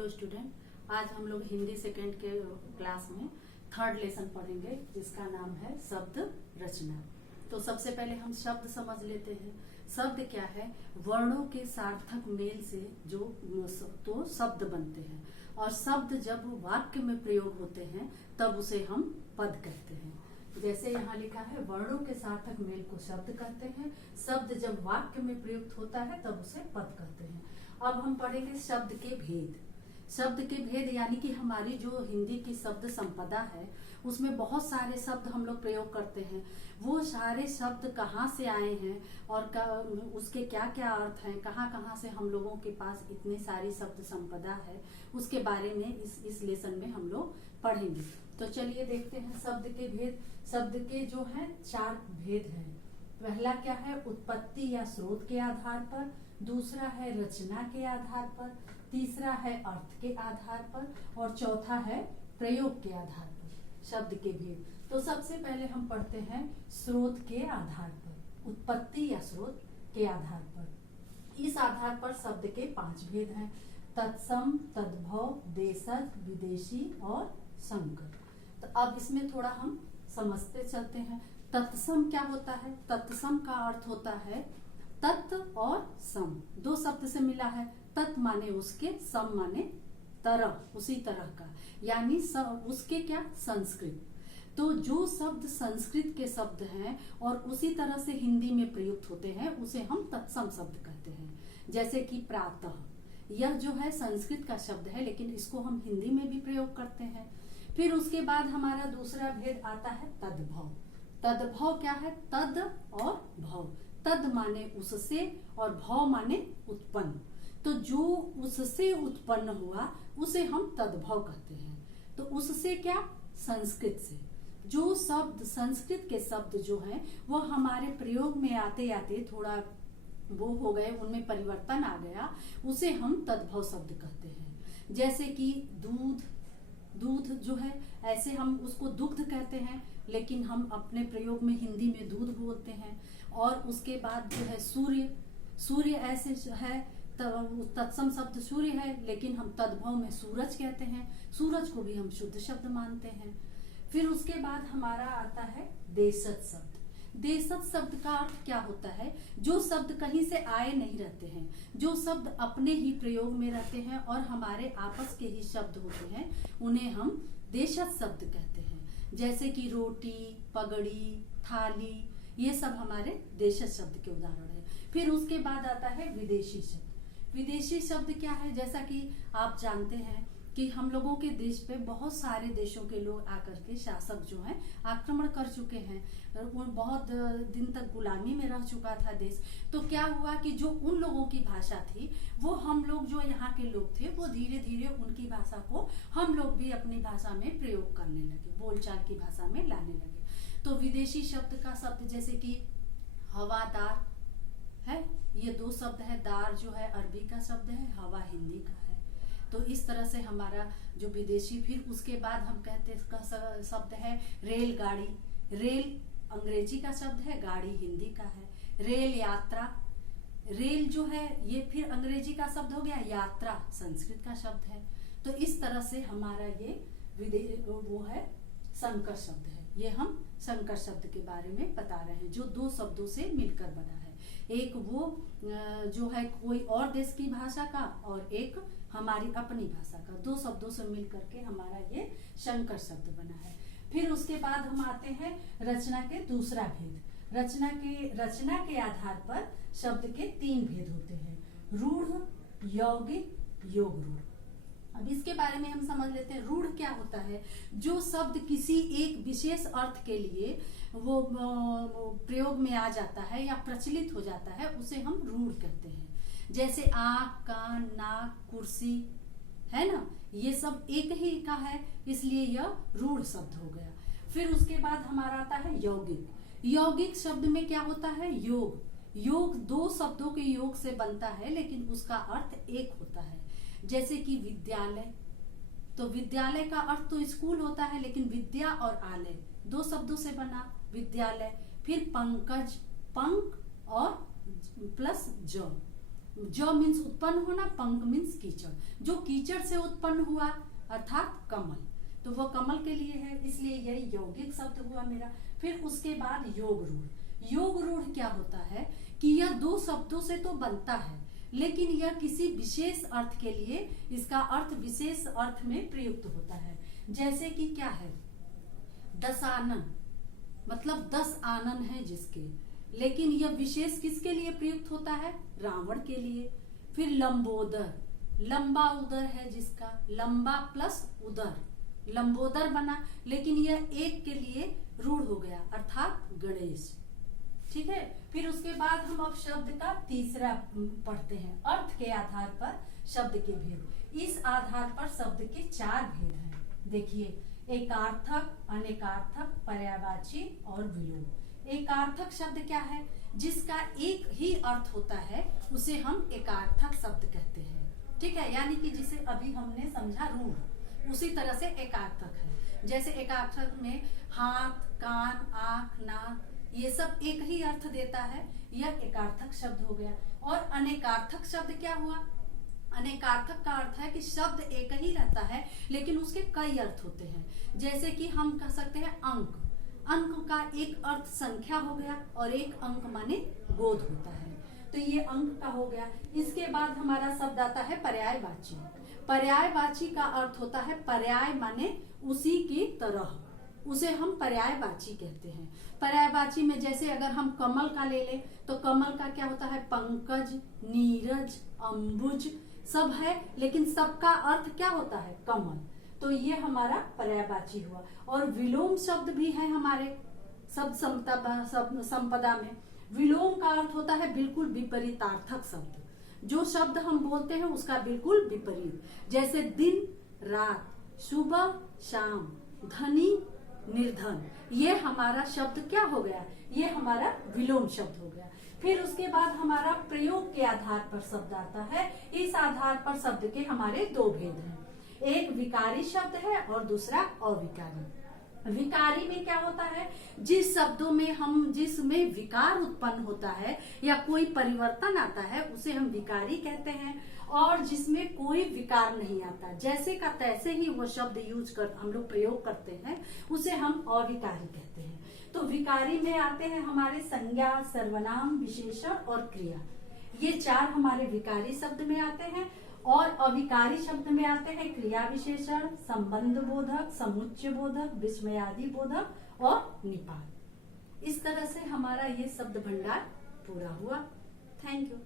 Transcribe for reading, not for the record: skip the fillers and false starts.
Hello student, आज हम लोग हिंदी सेकेंड के क्लास में थर्ड लेसन पढ़ेंगे जिसका नाम है शब्द रचना। तो सबसे पहले हम शब्द समझ लेते हैं। शब्द क्या है? वर्णों के सार्थक मेल से जो तो शब्द बनते हैं, और शब्द जब वाक्य में प्रयोग होते हैं तब उसे हम पद कहते हैं। जैसे यहाँ लिखा है, वर्णों के सार्थक मेल को शब्द कहते हैं। शब्द जब वाक्य में प्रयुक्त होता है तब उसे पद कहते हैं। अब हम पढ़ेंगे शब्द के भेद। शब्द के भेद यानी कि हमारी जो हिंदी की शब्द संपदा है उसमें बहुत सारे शब्द हम लोग प्रयोग करते हैं। वो सारे शब्द कहाँ से आए हैं और उसके क्या क्या अर्थ हैं, कहाँ कहाँ से हम लोगों के पास इतनी सारी शब्द संपदा है, उसके बारे में इस लेसन में हम लोग पढ़ेंगे। तो चलिए देखते हैं शब्द के भेद। शब्द के जो है 4 भेद हैं। पहला क्या है? उत्पत्ति या स्रोत के आधार पर। दूसरा है रचना के आधार पर। तीसरा है अर्थ के आधार पर, और चौथा है प्रयोग के आधार पर। शब्द के भेद। तो सबसे पहले हम पढ़ते हैं स्रोत के आधार पर, उत्पत्ति या स्रोत के आधार पर। इस आधार पर शब्द के 5 भेद हैं: तत्सम, तद्भव, देशज, विदेशी और संकर। तो अब इसमें थोड़ा हम समझते चलते हैं। तत्सम क्या होता है? तत्सम का अर्थ होता है तत् और सम, 2 शब्द से मिला है। तत् माने उसके, सम माने तरह, उसी तरह का, यानी उसके क्या? संस्कृत। तो जो शब्द संस्कृत के शब्द हैं और उसी तरह से हिंदी में प्रयुक्त होते हैं उसे हम तत्सम शब्द कहते हैं। जैसे कि प्रातः, यह जो है संस्कृत का शब्द है लेकिन इसको हम हिंदी में भी प्रयोग करते हैं। फिर उसके बाद हमारा दूसरा भेद आता है तद्भव। तद्भव क्या है? तद और भव। तद माने उससे और भव माने उत्पन्न। तो जो उससे उत्पन्न हुआ उसे हम तद्भव कहते हैं। तो उससे क्या? संस्कृत से। जो शब्द संस्कृत के शब्द जो हैं वो हमारे प्रयोग में आते आते थोड़ा वो हो गए, उनमें परिवर्तन आ गया, उसे हम तद्भव शब्द कहते हैं। जैसे कि दूध, दूध जो है ऐसे हम उसको दुग्ध कहते हैं लेकिन हम अपने प्रयोग में हिंदी में दूध बोलते हैं। और उसके बाद जो है सूर्य, सूर्य ऐसे है तत्सम शब्द सूर्य है लेकिन हम तद्भव में सूरज कहते हैं। सूरज को भी हम शुद्ध शब्द मानते हैं। फिर उसके बाद हमारा आता है देशज शब्द। देशज शब्द का अर्थ क्या होता है? जो शब्द कहीं से आए नहीं रहते हैं, जो शब्द अपने ही प्रयोग में रहते हैं और हमारे आपस के ही शब्द होते हैं, उन्हें हम देशज शब्द कहते हैं। जैसे कि रोटी, पगड़ी, थाली, ये सब हमारे देशज शब्द के उदाहरण है। फिर उसके बाद आता है विदेशी शब्द। विदेशी शब्द क्या है? जैसा कि आप जानते हैं कि हम लोगों के देश पे बहुत सारे देशों के लोग आकर के शासक जो हैं आक्रमण कर चुके हैं। वो बहुत दिन तक गुलामी में रह चुका था देश। तो क्या हुआ कि जो उन लोगों की भाषा थी वो हम लोग जो यहाँ के लोग थे वो धीरे धीरे उनकी भाषा को हम लोग भी अपनी भाषा में प्रयोग करने लगे, बोलचाल की भाषा में लाने लगे। तो विदेशी शब्द का शब्द जैसे कि हवादार है, ये 2 शब्द है। दार जो है अरबी का शब्द है, हवा हिंदी का है। तो इस तरह से हमारा जो विदेशी। फिर उसके बाद हम कहते हैं शब्द है रेलगाड़ी। रेल अंग्रेजी का शब्द है, गाड़ी हिंदी का है। रेल यात्रा, रेल जो है ये फिर अंग्रेजी का शब्द हो गया, यात्रा संस्कृत का शब्द है। तो इस तरह से हमारा ये वो है संकर शब्द है। ये हम संकर शब्द के बारे में बता रहे हैं जो 2 शब्दों से मिलकर बना है। एक वो जो है कोई और देश की भाषा का और एक हमारी अपनी भाषा का, 2 शब्दों से मिलकर के हमारा ये संकर शब्द बना है। फिर उसके बाद हम आते हैं रचना के दूसरा भेद। रचना के आधार पर शब्द के 3 भेद होते हैं: रूढ़, यौगिक, योग रूढ़। अब इसके बारे में हम समझ लेते हैं। रूढ़ क्या होता है? जो शब्द किसी एक विशेष अर्थ के लिए वो प्रयोग में आ जाता है या प्रचलित हो जाता है उसे हम रूढ़ कहते हैं। जैसे आँख, कान, नाक, कुर्सी है ना, ये सब एक ही का है इसलिए यह रूढ़ शब्द हो गया। फिर उसके बाद हमारा आता है यौगिक। यौगिक शब्द में क्या होता है? योग। योग 2 शब्दों के योग से बनता है लेकिन उसका अर्थ एक होता है। जैसे कि विद्यालय, तो विद्यालय का अर्थ तो स्कूल होता है लेकिन विद्या और आलय 2 शब्दों से बना विद्यालय। फिर पंकज, पंख और प्लस ज, ज मीन्स उत्पन्न होना, पंक मीन्स कीचड़, जो कीचड़ से उत्पन्न हुआ अर्थात कमल, तो वो कमल के लिए है, इसलिए यह यौगिक शब्द हुआ मेरा। फिर उसके बाद योग रूढ़। योग रूढ़ क्या होता है कि यह दो शब्दों से तो बनता है, लेकिन यह किसी विशेष अर्थ के लिए, इसका अर्थ विशेष अर्थ में प्रयुक्त होता है। जैसे कि क्या है, दशानन मतलब 10 आनन है जिसके, लेकिन यह विशेष किसके लिए प्रयुक्त होता है, रावण के लिए। फिर लंबोदर, लंबा उदर है जिसका, लंबा प्लस उदर लंबोदर बना, लेकिन यह एक के लिए रूढ़ हो गया अर्थात गणेश। ठीक है, फिर उसके बाद हम अब शब्द का तीसरा पढ़ते हैं, अर्थ के आधार पर शब्द के भेद। इस आधार पर शब्द के 4 भेद हैं। देखिए, एकार्थक, अनेकार्थक, पर्यायवाची और विलोम। एकार्थक शब्द क्या है, जिसका एक ही अर्थ होता है उसे हम एकार्थक शब्द कहते हैं। ठीक है, यानी कि जिसे अभी हमने समझा रूढ़, उसी तरह से एकार्थक है। जैसे एकार्थक में हाथ, कान, आंख, नाक, ये सब एक ही अर्थ देता है, यह एकार्थक शब्द हो गया। और अनेकार्थक शब्द क्या हुआ, अनेकार्थक का अर्थ है कि शब्द एक ही रहता है लेकिन उसके कई अर्थ होते हैं। जैसे कि हम कह सकते हैं अंक, अंक का एक अर्थ संख्या हो गया और एक अंक माने गोद होता है, तो ये अंक का हो गया। इसके बाद हमारा शब्द आता है पर्यायवाची। पर्यायवाची का अर्थ होता है पर्याय माने उसी की तरह, उसे हम पर्यायवाची कहते हैं। पर्यायवाची में जैसे अगर हम कमल का ले लें तो कमल का क्या होता है, पंकज, नीरज, अंबुज सब है, लेकिन सबका अर्थ क्या होता है, कमल, तो ये हमारा पर्यायवाची हुआ। और विलोम शब्द भी है हमारे शब्द संपदा में। विलोम का अर्थ होता है बिल्कुल विपरीतार्थक शब्द, जो शब्द हम बोलते हैं उसका बिल्कुल विपरीत। जैसे दिन, रात, सुबह, शाम, धनी, निर्धन, ये हमारा शब्द क्या हो गया, ये हमारा विलोम शब्द हो गया। फिर उसके बाद हमारा प्रयोग के आधार पर शब्द आता है। इस आधार पर शब्द के हमारे 2 भेद हैं, एक विकारी शब्द है और दूसरा अविकारी। विकारी में क्या होता है, जिस शब्दों में जिसमें विकार उत्पन्न होता है या कोई परिवर्तन आता है उसे हम विकारी कहते हैं, और जिसमें कोई विकार नहीं आता, जैसे का तैसे ही वो शब्द हम लोग प्रयोग करते हैं, उसे हम अविकारी कहते हैं। तो विकारी में आते हैं हमारे संज्ञा, सर्वनाम, विशेषण और क्रिया, ये 4 हमारे विकारी शब्द में आते हैं। और अविकारी शब्द में आते हैं क्रिया विशेषण, संबंध बोधक, समुच्चय बोधक, विस्मयादि बोधक और निपात। इस तरह से हमारा ये शब्द भंडार पूरा हुआ। Thank you.